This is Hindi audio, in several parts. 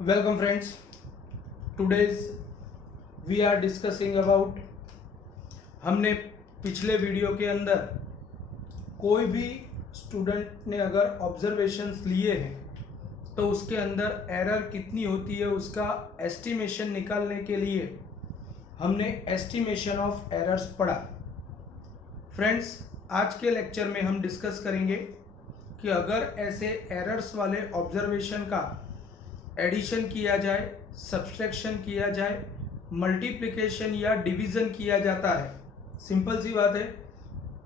Welcome friends. Today's we are discussing about हमने पिछले वीडियो के अंदर कोई भी स्टूडेंट ने अगर ऑब्जर्वेशंस लिए हैं तो उसके अंदर एरर कितनी होती है उसका एस्टिमेशन निकालने के लिए हमने एस्टिमेशन ऑफ एरर्स पढ़ा। फ्रेंड्स, आज के लेक्चर में हम डिस्कस करेंगे कि अगर ऐसे एरर्स वाले ऑब्जर्वेशन का एडिशन किया जाए, सब्सट्रैक्शन किया जाए, मल्टीप्लिकेशन या डिवीज़न किया जाता है। सिंपल सी बात है,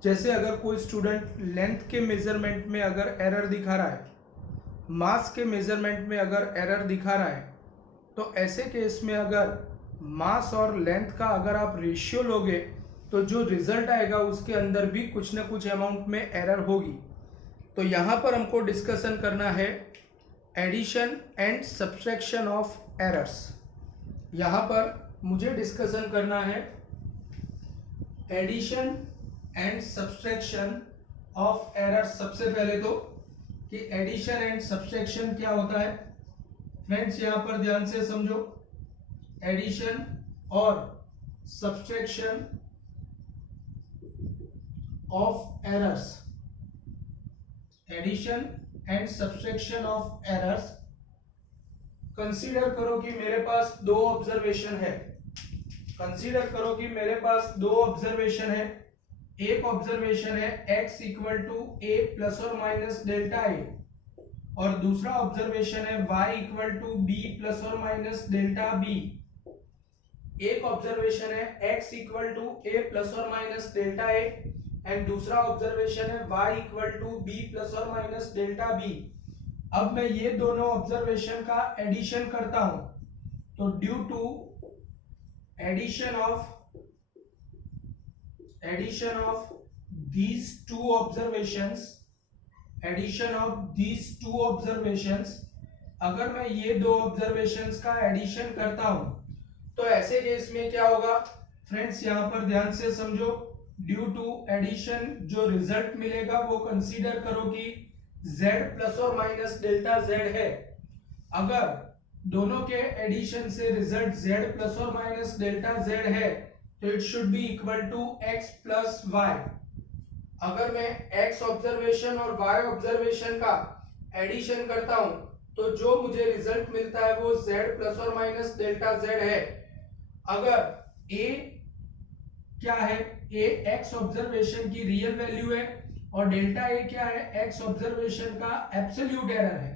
जैसे अगर कोई स्टूडेंट लेंथ के मेज़रमेंट में अगर एरर दिखा रहा है, मास के मेज़रमेंट में अगर एरर दिखा रहा है, तो ऐसे केस में अगर मास और लेंथ का अगर आप रेशियो लोगे तो जो रिजल्ट आएगा उसके अंदर भी कुछ ना कुछ अमाउंट में एरर होगी। तो यहाँ पर हमको डिस्कशन करना है addition and subtraction of errors. यहाँ पर मुझे डिस्कशन करना है addition and subtraction of errors. सबसे पहले तो कि एडिशन एंड सब्सट्रैक्शन क्या होता है। फ्रेंड्स, यहाँ पर ध्यान से समझो, एडिशन और subtraction of errors, addition and subtraction of errors. Consider करो कि मेरे पास दो ऑब्जर्वेशन है। कंसीडर करो कि मेरे पास दो ऑब्जर्वेशन है। एक ऑब्जर्वेशन है x equal to a plus और माइनस डेल्टा a और दूसरा ऑब्जर्वेशन है y equal to b plus और माइनस डेल्टा b। एक ऑब्जर्वेशन है x equal to a plus और माइनस डेल्टा a एंड दूसरा ऑब्जर्वेशन है y equal to b plus और माइनस डेल्टा b। अब मैं ये दोनों ऑब्जर्वेशन का एडिशन करता हूं, तो due to addition of these two observations, addition of these two observations, अगर मैं ये दो ऑब्जर्वेशंस का एडिशन करता हूं तो ऐसे केस में क्या होगा। फ्रेंड्स, यहां पर ध्यान से समझो, ड्यू टू एडिशन जो रिजल्ट मिलेगा वो कंसीडर करो कि z प्लस और माइनस डेल्टा z है। अगर दोनों के एडिशन से रिजल्ट z प्लस और माइनस डेल्टा z है तो it should be equal to x प्लस y। अगर मैं x ऑब्जर्वेशन और y ऑब्जर्वेशन का एडिशन करता हूं तो जो मुझे रिजल्ट मिलता है वो z प्लस और माइनस डेल्टा z है। अगर a क्या है, a x ऑब्जर्वेशन की रियल वैल्यू है और डेल्टा a क्या है, x ऑब्जर्वेशन का एब्सोल्यूट एरर है।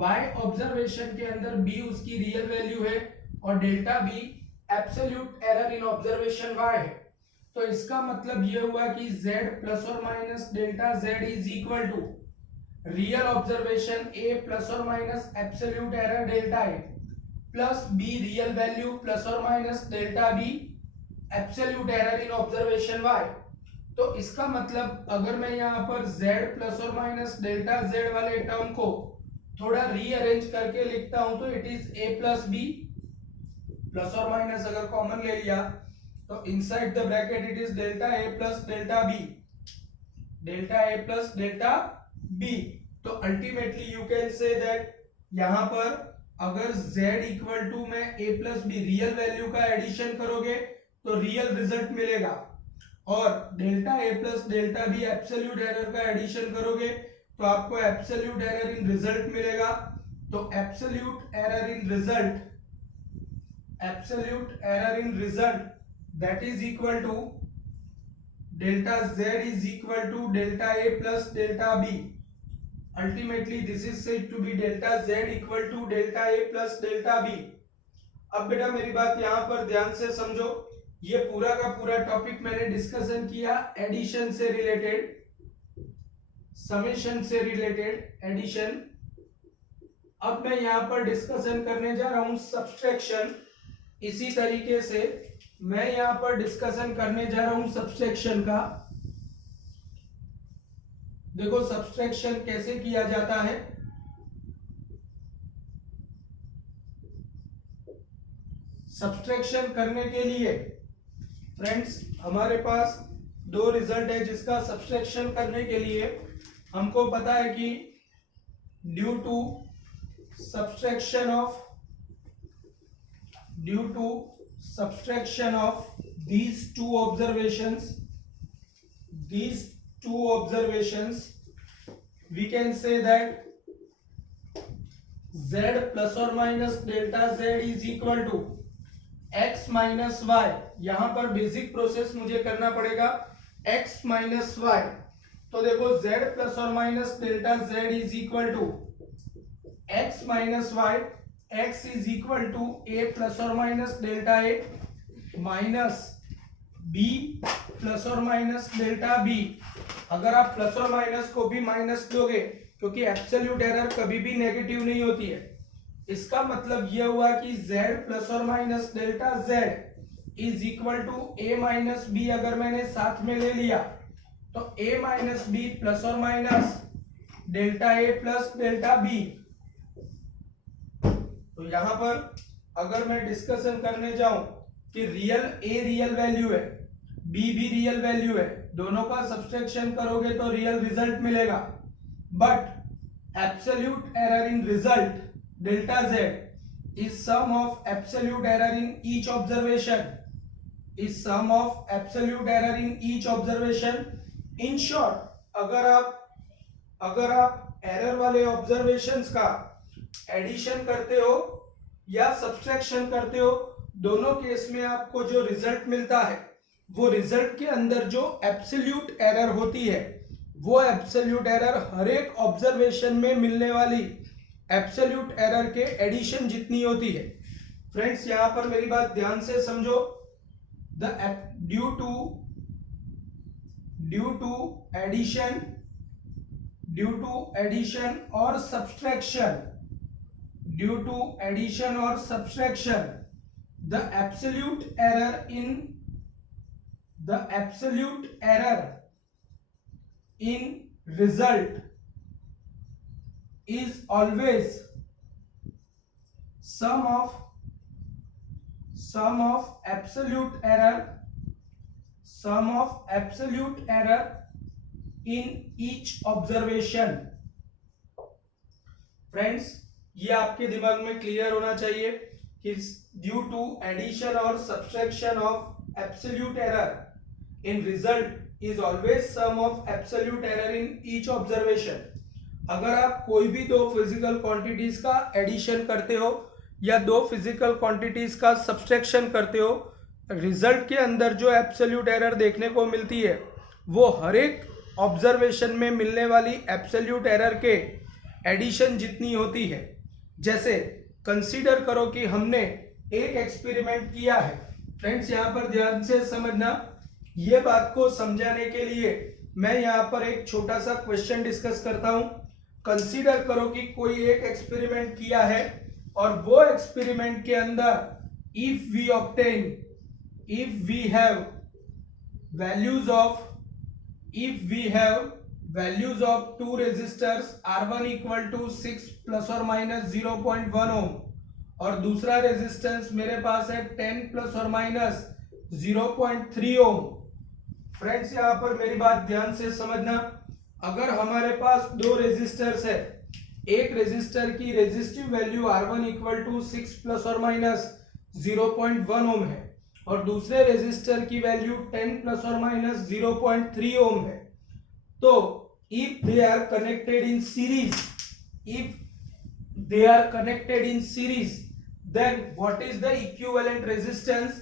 y ऑब्जर्वेशन के अंदर b उसकी रियल वैल्यू है और delta b absolute error in observation y है। तो इसका मतलब ये हुआ कि z प्लस और minus delta z is equal to real observation a plus और minus absolute error delta a plus b real value plus और minus delta b absolute error in observation y। तो इसका मतलब अगर मैं यहाँ पर z प्लस और माइनस डेल्टा z वाले टर्म को थोड़ा रीअरेंज करके लिखता हूं तो it is a plus b, plus और माइनस अगर कॉमन ले लिया तो inside the bracket it is delta a plus delta b, delta a plus delta b। तो ultimately you can say that यहाँ पर अगर z इक्वल टू में a plus b real value का एडिशन करोगे तो रियल रिजल्ट मिलेगा और delta a plus delta b absolute error का एडिशन करोगे तो आपको एब्सोल्यूट एरर इन रिजल्ट मिलेगा। तो absolute error in result that is equal to delta z is equal to delta a plus delta b। Ultimately this is said to be delta z equal to delta a plus delta b। अब बेटा मेरी बात यहाँ पर ध्यान से समझो, ये पूरा का पूरा टॉपिक मैंने डिस्कशन किया एडिशन से रिलेटेड, समेशन से रिलेटेड एडिशन। अब मैं यहाँ पर डिस्कशन करने जा रहा हूं सब्सट्रैक्शन। इसी तरीके से मैं यहाँ पर डिस्कशन करने जा रहा हूं सब्सट्रैक्शन का। देखो सब्सट्रैक्शन कैसे किया जाता है। सब्सट्रैक्शन करने के लिए फ्रेंड्स हमारे पास दो रिजल्ट है जिसका सब्सट्रैक्शन करने के लिए हमको पता है कि due to subtraction of due to subtraction of these two observations, we can say that z plus or minus delta z is equal to x minus y. यहां पर बेसिक प्रोसेस मुझे करना पड़ेगा x माइनस y. तो देखो z प्लस और minus delta z is equal to x minus y, x is equal to a plus और minus delta a minus b plus और माइनस डेल्टा b. अगर आप प्लस और माइनस को भी माइनस दोगे, क्योंकि एब्सोल्यूट एरर कभी भी नेगेटिव नहीं होती है, इसका मतलब यह हुआ कि z प्लस और minus delta z is equal to a minus b. अगर मैंने साथ में ले लिया तो a माइनस b प्लस और minus delta a plus delta b. तो यहां पर अगर मैं डिस्कशन करने जाऊं कि रियल a रियल वैल्यू है, b भी रियल वैल्यू है, दोनों का सब्सट्रैक्शन करोगे तो रियल रिजल्ट मिलेगा. But absolute error in result delta z is sum of absolute error in each observation, in short, अगर आप एरर वाले ऑब्जर्वेशंस का एडिशन करते हो या सब्सट्रैक्शन करते हो, दोनों केस में आपको जो रिजल्ट मिलता है वो रिजल्ट के अंदर जो एब्सोल्यूट एरर होती है, वो एब्सोल्यूट एरर हर एक ऑब्जर्वेशन में मिलने वाली एब्सोल्यूट एरर के एडिशन जितनी होती है. फ्रेंड्स यहां पर मेरी बात ध्यान से समझो. ड्यू टू एडिशन और subtraction, the absolute error in result is always sum of absolute error in each observation. Friends ये आपके दिमाग में क्लियर होना चाहिए कि ड्यू टू एडिशन और subtraction of absolute error in result is always sum of absolute error in each observation. अगर आप कोई भी दो फिजिकल क्वांटिटीज का एडिशन करते हो या दो फिजिकल क्वांटिटीज का सब्सट्रैक्शन करते हो, रिजल्ट के अंदर जो एब्सोल्यूट एरर देखने को मिलती है वो हर एक ऑब्जर्वेशन में मिलने वाली एब्सोल्यूट एरर के एडिशन जितनी होती है. जैसे कंसीडर करो कि हमने एक एक्सपेरिमेंट किया है. फ्रेंड्स यहाँ पर ध्यान से समझना, ये बात को समझाने के लिए मैं यहाँ पर एक छोटा सा क्वेश्चन डिस्कस करता हूं. कंसीडर करो कि कोई एक एक्सपेरिमेंट किया है और वो एक्सपेरिमेंट के अंदर if we have values of two resistors R1 equal to 6 plus और माइनस 0.1 ओम और दूसरा रेजिस्टेंस मेरे पास है 10 प्लस और माइनस 0.3 ओम. फ्रेंड्स यहाँ पर मेरी बात ध्यान से समझना. अगर हमारे पास दो रेजिस्टर्स है, एक रेजिस्टर की resistive value R1 equal to 6 plus और माइनस 0.1 ओम है और दूसरे रेजिस्टर की वैल्यू 10 प्लस और माइनस 0.3 ओम है, तो if they are connected in series then what is the equivalent resistance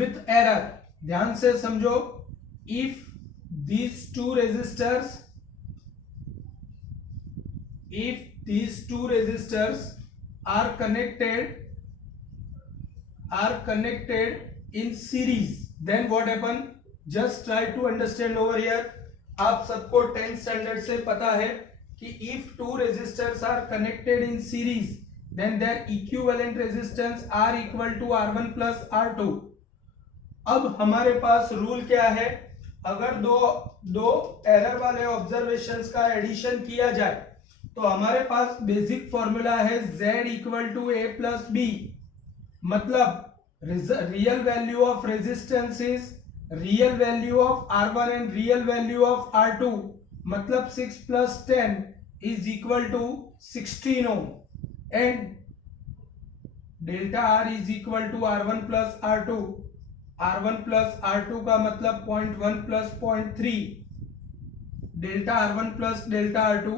with error. ध्यान से समझो. If these two resistors are connected in series, then what happen? Just try to understand over here. आप सबको 10th स्टैंडर्ड से पता है कि if two resistors are connected in series, then their equivalent resistance R equal to R1 plus R2. अब हमारे पास रूल क्या है? अगर दो एरर वाले ऑब्जर्वेशंस का एडिशन किया जाए तो हमारे पास बेसिक फॉर्मूला है Z equal to A plus B. मतलब real value of resistance is real value of R1 and real value of R2. मतलब 6 plus 10 is equal to 16 ohm. And delta R is equal to R1 plus R2। R1 plus R2 का मतलब 0.1 plus 0.3, delta R1 plus delta R2,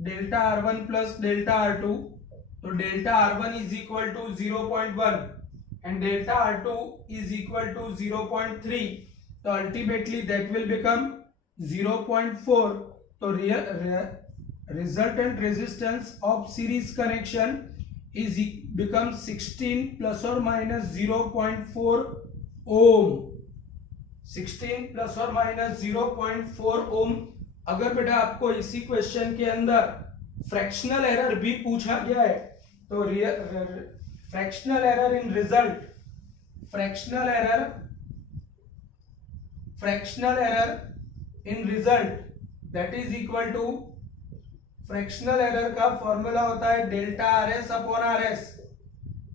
delta R1 plus delta R2, तो delta R1 is equal to 0.1 and delta R2 is equal to 0.3, तो अल्टीमेटली दैट विल बिकम 0.4। तो resultant resistance of series connection is become 16 plus or minus 0.4 ohm, 16 plus or minus 0.4 ohm। अगर बेटा आपको इसी क्वेश्चन के अंदर फ्रैक्शनल एरर भी पूछा गया है तो fractional error in result, fractional error in result that is equal to, fractional error का फॉर्मूला होता है delta R S upon R S.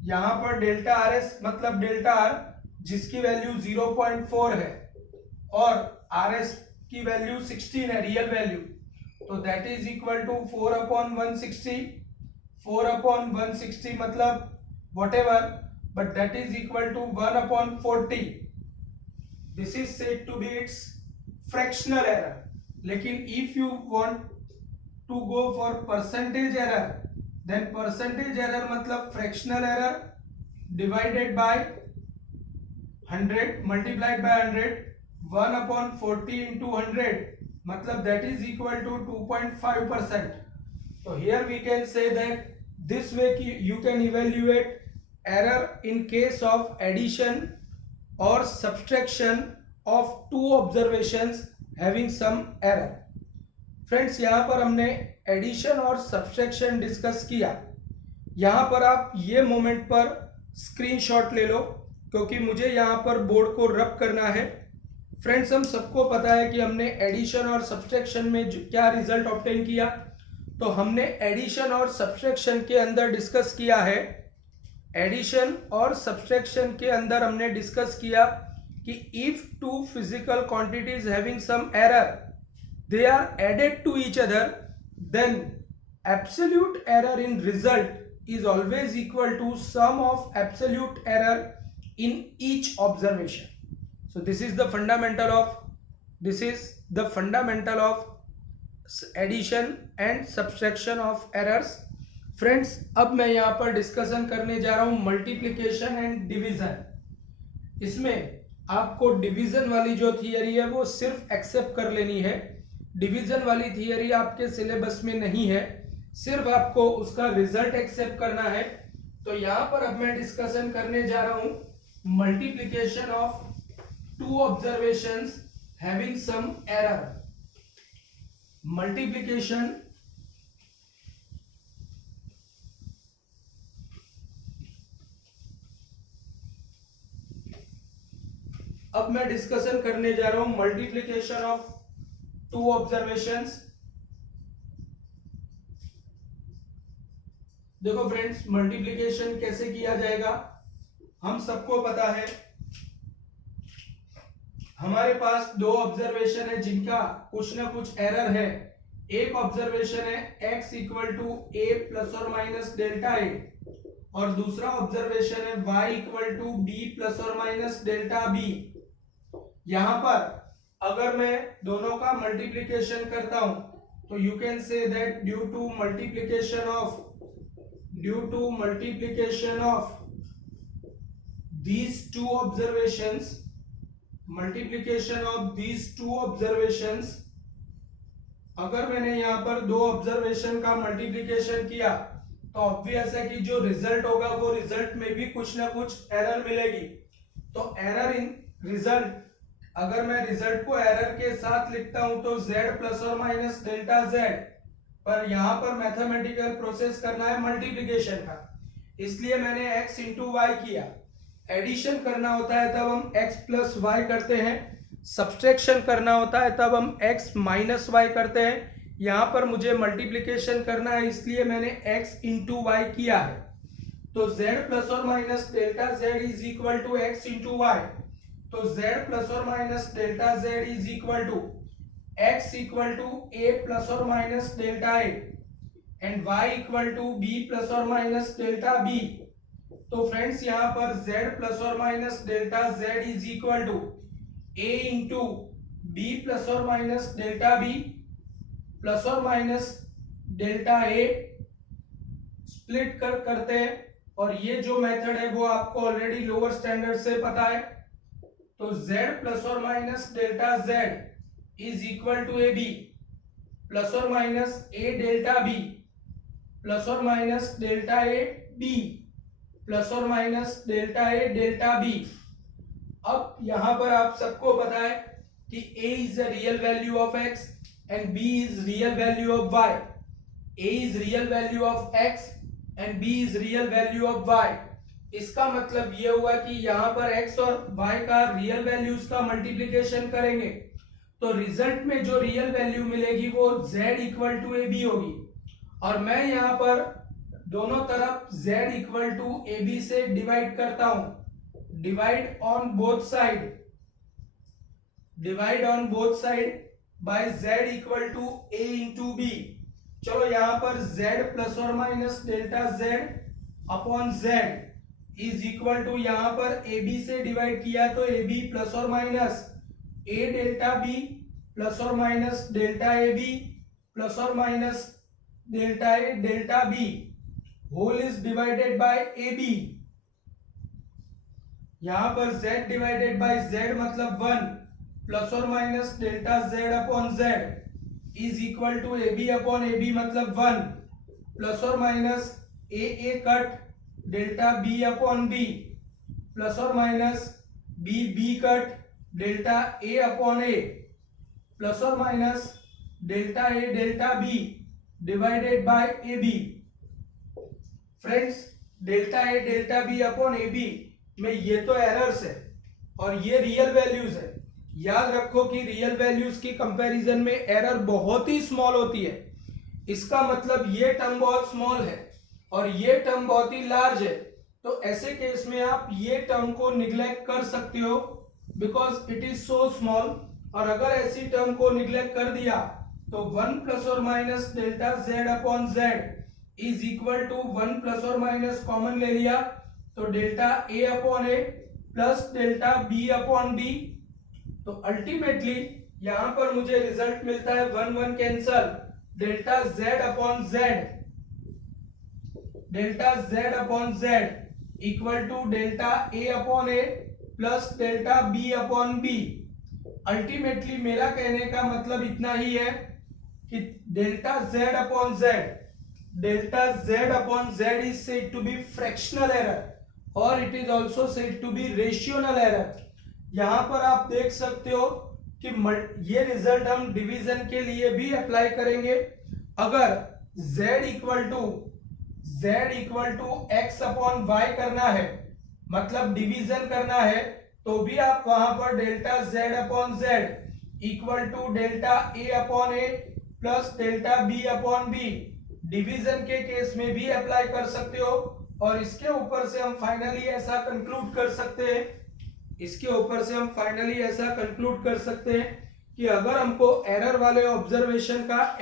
यहां पर डेल्टा आर एस मतलब डेल्टा आर जिसकी वैल्यू 0.4 है और आर एस की वैल्यू 16 है रियल वैल्यू, तो that is equal to 4 upon 160, 4 upon 160 मतलब whatever, but that is equal to 1 upon 40। this is said to be its fractional error। लेकिन if you want to go for percentage error, then percentage error मतलब fractional error divided by 100 multiplied by 100, 1 upon 40 into 100 मतलब that is equal to 2.5%। so here we can say that this way you can evaluate error in case of addition or subtraction of two observations having some error। Friends यहाँ पर हमने एडिशन और सब्सट्रैक्शन डिस्कस किया। यहाँ पर आप ये मोमेंट पर स्क्रीनशॉट ले लो क्योंकि मुझे यहाँ पर बोर्ड को रब करना है। फ्रेंड्स हम सबको पता है कि हमने एडिशन और सब्सट्रैक्शन में क्या रिजल्ट ऑब्टेन किया। तो हमने एडिशन और सब्सट्रैक्शन के अंदर डिस्कस किया है, एडिशन और सब्सट्रैक्शन के अंदर हमने डिस्कस किया कि if two physical quantities having some error they are added to each other, then absolute error in result is always equal to sum of absolute error in each observation। so this is the fundamental of addition and subtraction of errors। Friends अब मैं यहाँ पर डिस्कशन करने जा रहा हूँ मल्टीप्लिकेशन एंड डिवीजन। इसमें आपको डिवीजन वाली जो थियरी है वो सिर्फ एक्सेप्ट कर लेनी है, डिवीजन वाली थियरी आपके सिलेबस में नहीं है, सिर्फ आपको उसका रिजल्ट एक्सेप्ट करना है। तो यहां पर अब मैं डिस्कशन करने जा रहा हूं multiplication of two observations having some error. Multiplication अब मैं डिस्कशन करने जा रहा हूं मल्टीप्लिकेशन ऑफ टू ऑब्जर्वेशंस। देखो फ्रेंड्स मल्टीप्लिकेशन कैसे किया जाएगा हम सबको पता है। हमारे पास दो ऑब्जर्वेशन है जिनका कुछ ना कुछ एरर है। एक ऑब्जर्वेशन है x equal to a plus और माइनस डेल्टा a और दूसरा ऑब्जर्वेशन है y equal to b plus और माइनस डेल्टा b। यहां पर अगर मैं दोनों का मल्टीप्लिकेशन करता हूं तो you can say that due to multiplication of these two observations, multiplication of these two observations, अगर मैंने यहाँ पर दो ऑब्जर्वेशन का मल्टीप्लिकेशन किया तो ऑब्वियस है कि जो रिजल्ट होगा वो रिजल्ट में भी कुछ ना कुछ एरर मिलेगी। तो एरर इन रिजल्ट, अगर मैं रिजल्ट को एरर के साथ लिखता हूं तो z प्लस और माइनस डेल्टा z, पर यहां पर मैथमेटिकल प्रोसेस करना है मल्टीप्लिकेशन का, इसलिए मैंने x इंटू वाई किया। एडिशन करना होता है तब हम x प्लस वाई करते हैं, सब्सट्रैक्शन करना होता है तब हम x माइनस वाई करते हैं। यहां पर मुझे मल्टीप्लिकेशन करना है इसलिए मैंने x इंटू वाई किया है। तो z प्लस और minus delta z is equal to x into Y. तो z प्लस और minus delta z is equal to x equal to a plus और minus delta a। And y equal to be plus और माइनस डेल्टा बी। तो फ्रेंड्स यहां पर z प्लस और minus delta z is equal to a into B plus और माइनस डेल्टा बी प्लस और माइनस डेल्टा a स्प्लिट करते हैं, और ये जो मेथड है वो आपको ऑलरेडी लोअर स्टैंडर्ड से पता है। तो z प्लस और minus delta z is equal to A B plus और minus A delta B plus और minus delta A B plus और माइनस डेल्टा ए डेल्टा बी। अब यहां पर आप सबको पता है कि a is the real value of x and b is real value of y। a is real value of x and b is real value of y। इसका मतलब ये हुआ कि यहाँ पर x और y का रियल वैल्यूज का मल्टीप्लीकेशन करेंगे तो रिजल्ट में जो रियल वैल्यू मिलेगी वो z equal to A B होगी। और मैं यहाँ पर दोनों तरफ z equal to A B से डिवाइड करता हूं। Divide on both side by z equal to a into B. चलो यहाँ पर z प्लस और minus delta z upon z is equal to, यहाँ पर ए बी से डिवाइड किया तो ए बी प्लस और minus a delta b plus और minus delta A B plus और minus delta A delta B whole is divided by A B. यहां पर z डिवाइडेड बाय z मतलब 1 प्लस और minus delta z upon z is equal to A b upon a b मतलब 1 प्लस और minus a cut delta b upon b plus और minus b cut delta a upon a plus और minus delta A delta b divided by A b. Friends delta A delta b upon a b में ये तो एरर्स है और ये रियल वैल्यूज है। याद रखो कि रियल वैल्यूज की कंपैरिजन में एरर बहुत ही स्मॉल होती है। इसका मतलब ये टर्म बहुत स्मॉल है और ये टर्म बहुत ही लार्ज है। तो ऐसे केस में आप ये टर्म को निग्लेक्ट कर सकते हो because it is so small. और अगर ऐसी टर्म को निग्लेक्ट कर दिया तो 1 प्लस और minus delta z upon z is equal to 1 plus और माइनस कॉमन ले लिया तो delta a upon a plus delta b upon b। तो अल्टीमेटली यहां पर मुझे रिजल्ट मिलता है 1 1 cancel, delta z upon z equal to delta a upon a plus delta b upon b। Ultimately मेरा कहने का मतलब इतना ही है कि delta z upon z is said to be fractional error और it is also said to be rational error. यहां पर आप देख सकते हो कि ये रिजल्ट हम डिवीजन के लिए भी अप्लाई करेंगे। अगर z equal to x upon y करना है मतलब डिवीजन करना है तो भी आप वहां पर delta z upon z equal to delta a upon a plus delta b upon b division के केस में भी अप्लाई कर सकते हो। और इसके ऊपर से हम फाइनली ऐसा कंक्लूड कर सकते हैं कि अगर हमको एरर वाले ऑब्जर्वेशन का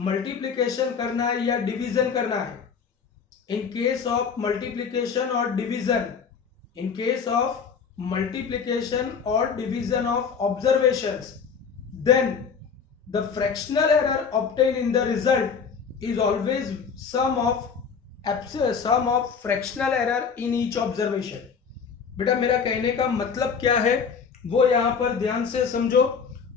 मल्टीप्लिकेशन करना है या डिवीजन करना है, इन केस ऑफ मल्टीप्लिकेशन और division of observations, then the fractional error obtained in the result is always sum of fractional error in each observation। बेटा मेरा कहने का मतलब क्या है वो यहां पर ध्यान से समझो।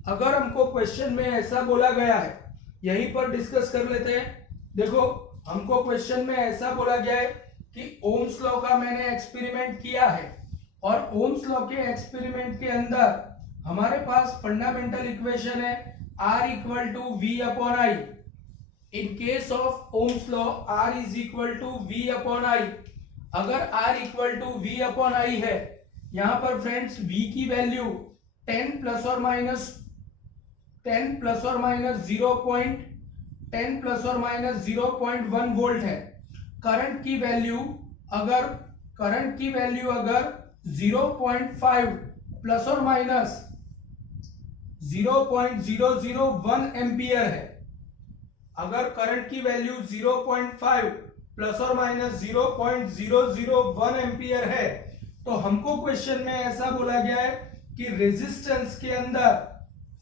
अगर हमको क्वेश्चन में ऐसा बोला गया है, यहीं पर डिस्कस कर लेते हैं। देखो हमको क्वेश्चन में ऐसा बोला गया है कि ओम्स लॉ का मैंने एक्सपेरिमेंट किया है और ओम्स लॉ के एक्सपेरिमेंट के अंदर हमारे पास फंडामेंटल इक्वेशन है R equal to V upon I। In case of Ohm's law R is equal to V upon I। अगर R equal to V upon I है, यहां पर फ्रेंड्स V की वैल्यू 10 प्लस और माइनस 0.1 वोल्ट है। करंट की वैल्यू अगर 0.5 प्लस और माइनस 0.001 एम्पियर है। अगर करंट की वैल्यू 0.5 प्लस और माइनस 0.001 एम्पियर है, तो हमको क्वेश्चन में ऐसा बोला गया है कि रेजिस्टेंस के अंदर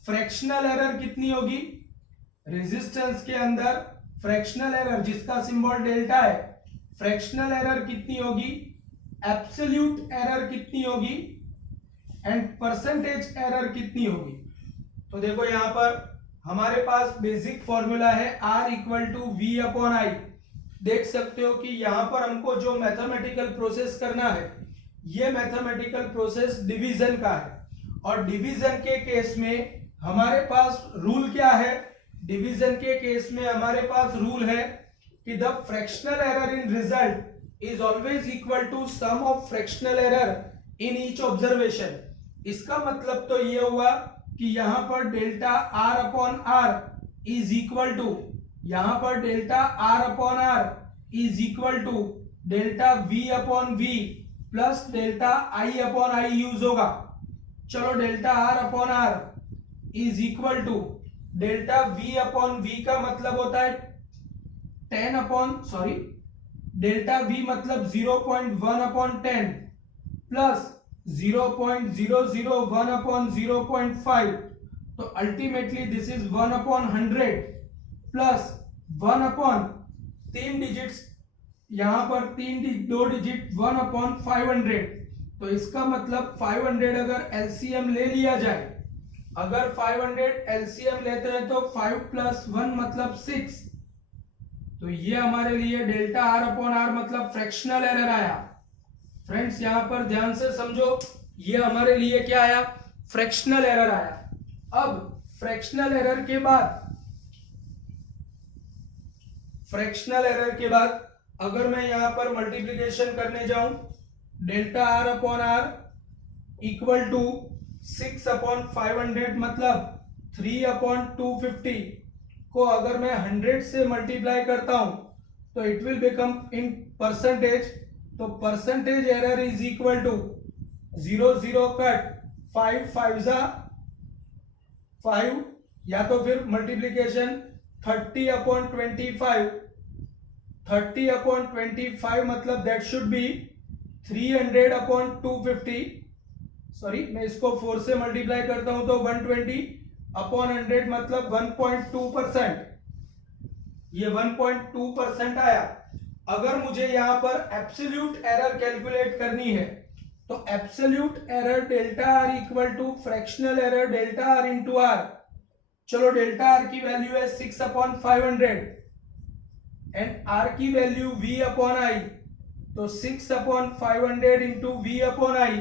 फ्रैक्शनल एरर कितनी होगी। रेजिस्टेंस के अंदर फ्रैक्शनल एरर जिसका सिंबल डेल्टा है, फ्रैक्शनल एरर कितनी होगी, एब्सोल्यूट एरर कितनी होगी एंड परसेंटेज एरर कितनी होगी। तो देखो यहां पर हमारे पास बेसिक फॉर्मूला है R equal to V upon I. देख सकते हो कि यहां पर हमको जो मैथमेटिकल प्रोसेस करना है, ये मैथमेटिकल प्रोसेस डिवीजन का है, और डिवीजन के केस में हमारे पास रूल क्या है, डिवीजन के केस में हमारे पास रूल है कि the fractional error in result is always equal to sum of fractional error in each observation. इसका मतलब तो ये हुआ कि यहां पर delta R upon R is equal to, यहां पर delta R upon R is equal to delta V upon V plus delta I upon I use होगा। चलो delta R upon R is equal to delta V upon V का मतलब होता है 10 अपॉन डेल्टा V मतलब 0.1 अपॉन 10 प्लस 0.001 अपॉन 0.5, तो ultimately this is 1 upon 100 plus 1 upon 3 digits, यहां पर 2 डिजिट 1 अपॉन 500। तो इसका मतलब 500 अगर एलसीएम ले लिया जाए, अगर 500 एलसीएम लेते हैं तो 5 प्लस 1 मतलब 6, तो ये हमारे लिए डेल्टा R अपॉन R मतलब फ्रैक्शनल एरर आया। फ्रेंड्स यहां पर ध्यान से समझो, ये हमारे लिए क्या आया, फ्रैक्शनल एरर आया। अब फ्रैक्शनल एरर के बाद अगर मैं यहां पर मल्टीप्लिकेशन करने जाऊं, delta R upon R equal to 6 upon 500 मतलब 3 अपॉन 250 को अगर मैं 100 से मल्टीप्लाई करता हूं तो it will become in percentage, तो percentage error is equal to 0 cut 5 5 5, या तो फिर मल्टीप्लीकेशन 30 अपॉन 25, 30 अपॉन 25 मतलब दैट शुड बी 300 अपॉन 250, मैं इसको 4 से मल्टीप्लाई करता हूं तो 120 अपॉन 100 मतलब 1.2%, ये 1.2% आया। अगर मुझे यहां पर एब्सोल्यूट एरर कैलकुलेट करनी है तो absolute error delta R equal to fractional error delta R into R। चलो डेल्टा R की वैल्यू है 6 अपॉन 500 एंड R की वैल्यू V अपॉन I, तो 6 upon 500 into V upon I,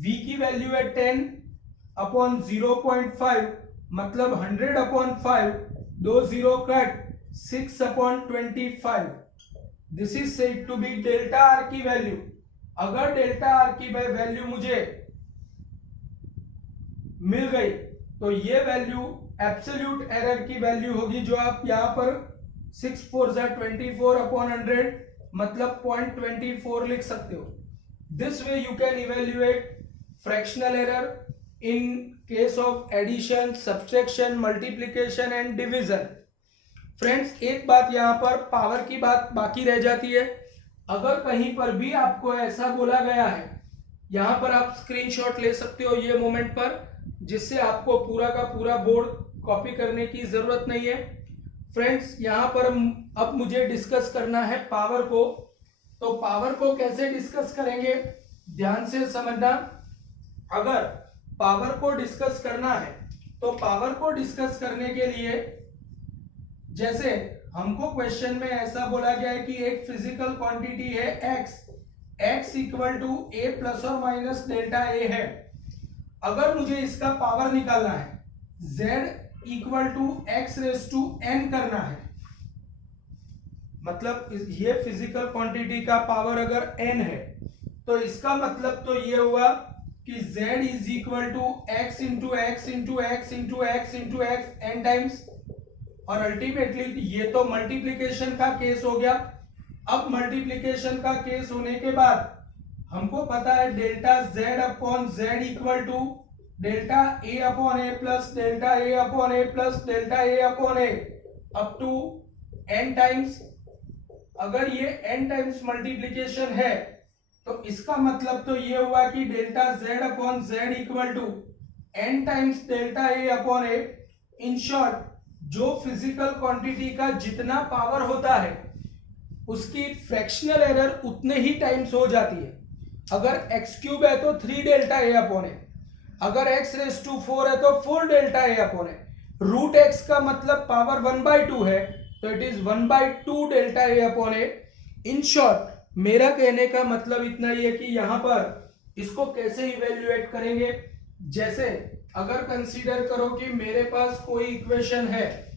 V की वैल्यू है 10 अपॉन 0.5 मतलब 100 upon 5, 2 0 cut 6 upon 25, this is said to be delta R की वैल्यू। अगर डेल्टा R की वैल्यू मुझे मिल गई तो ये वैल्यू एब्सोल्यूट एरर की वैल्यू होगी, जो आप यहां पर 6 4 24 अपॉन 100 मतलब 0.24 लिख सकते हो। This way you can evaluate fractional error in case of addition, subtraction, multiplication and division. Friends एक बात यहां पर पावर की बात बाकी रह जाती है। अगर कहीं पर भी आपको ऐसा बोला गया है, यहां पर आप स्क्रीनशॉट ले सकते हो ये मोमेंट पर, जिससे आपको पूरा का पूरा बोर्ड कॉपी करने की जरूरत नहीं है। फ्रेंड्स यहां पर अब मुझे डिस्कस करना है पावर को। तो पावर को कैसे डिस्कस करेंगे, ध्यान से समझना। अगर पावर को डिस्कस करना है तो पावर को डिस्कस करने के लिए, जैसे हमको क्वेश्चन में ऐसा बोला गया है कि एक फिजिकल क्वांटिटी है x equal to a plus और माइनस डेल्टा a है। अगर मुझे इसका पावर निकालना है, z equal to x raise to n करना है, मतलब ये फिजिकल क्वांटिटी का पावर अगर n है, तो इसका मतलब तो ये हुआ कि z is equal to x into x into x into x into x n times, और अल्टीमेटली ये तो मल्टीप्लिकेशन का केस हो गया। अब मल्टीप्लिकेशन का केस होने के बाद हमको पता है delta z upon z equal to delta a upon a plus delta a upon a plus delta a upon a up to n times, अगर ये n टाइम्स मल्टीप्लीकेशन है तो इसका मतलब तो ये हुआ कि delta z upon z equal to n times delta a upon a। In short, जो फिजिकल क्वांटिटी का जितना पावर होता है उसकी फ्रैक्शनल एरर उतने ही टाइम्स हो जाती है। अगर x क्यूब है तो 3 डेल्टा a अपॉन a, अगर x रेस टू 4 है तो 4 delta a upon a। Root x का मतलब पावर 1/2 है तो it is 1/2 delta a upon a। In short, मेरा कहने का मतलब इतना ही है कि यहां पर इसको कैसे इवेल्युएट करेंगे। जैसे अगर कंसीडर करो कि मेरे पास कोई इक्वेशन है,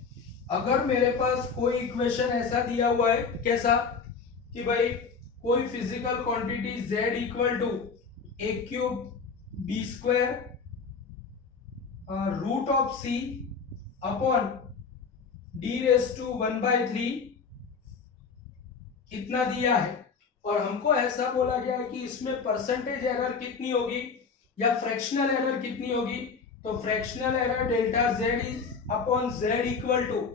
अगर मेरे पास कोई इक्वेशन ऐसा दिया हुआ है, कैसा कि भाई कोई physical quantity z equal to a cube b square root of c upon d raise to 1/3 इतना दिया है, और हमको ऐसा बोला गया है कि इसमें परसेंटेज एरर कितनी होगी या फ्रैक्शनल एरर कितनी होगी। तो fractional error delta z is upon z equal to,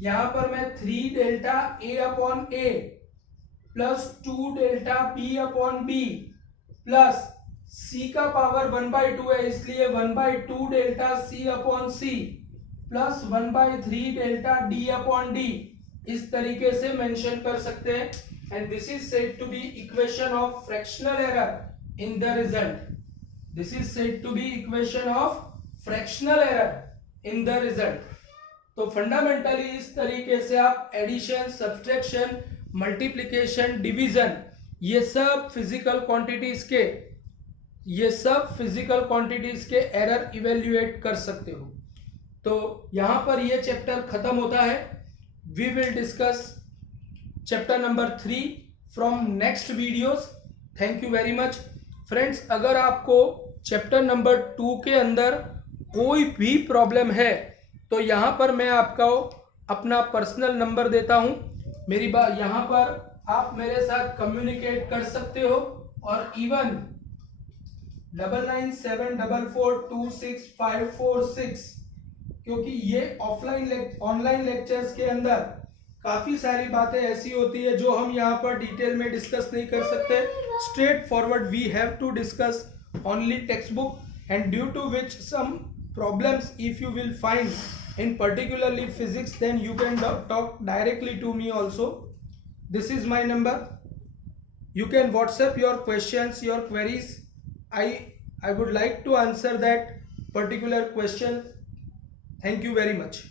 यहां पर मैं 3 delta a upon a plus 2 delta b upon b plus c का पावर 1/2 है इसलिए 1/2 delta c upon c plus 1/3 delta d upon d इस तरीके से मेंशन कर सकते हैं। And this is said to be equation of fractional error in the result. This is said to be equation of fractional error in the result. तो फंडामेंटली इस तरीके से आप एडिशन, सब्सट्रैक्शन, मल्टीप्लिकेशन, डिवीजन, ये सब फिजिकल क्वांटिटीज के एरर इवेल्युएट कर सकते हो। तो यहां पर ये चैप्टर खत्म होता है। We will discuss chapter number 3 from next videos. Thank you very much friends. अगर आपको चैप्टर नंबर 2 के अंदर कोई भी प्रॉब्लम है तो यहाँ पर मैं आपको अपना पर्सनल नंबर देता हूँ। मेरी बात यहाँ पर आप मेरे साथ कम्युनिकेट कर सकते हो, और इवन 9974426546, क्योंकि ये ऑनलाइन लेक्चर्स के अंदर काफी सारी बातें ऐसी होती है जो हम यहाँ पर डिटेल में डिस्कस नहीं कर सकते। Straight forward we have to discuss only textbook and due to which some problems if you will find in particularly physics, then you can talk directly to me also. This is my number. You can WhatsApp your questions, your queries. I would like to answer that particular question. Thank you very much.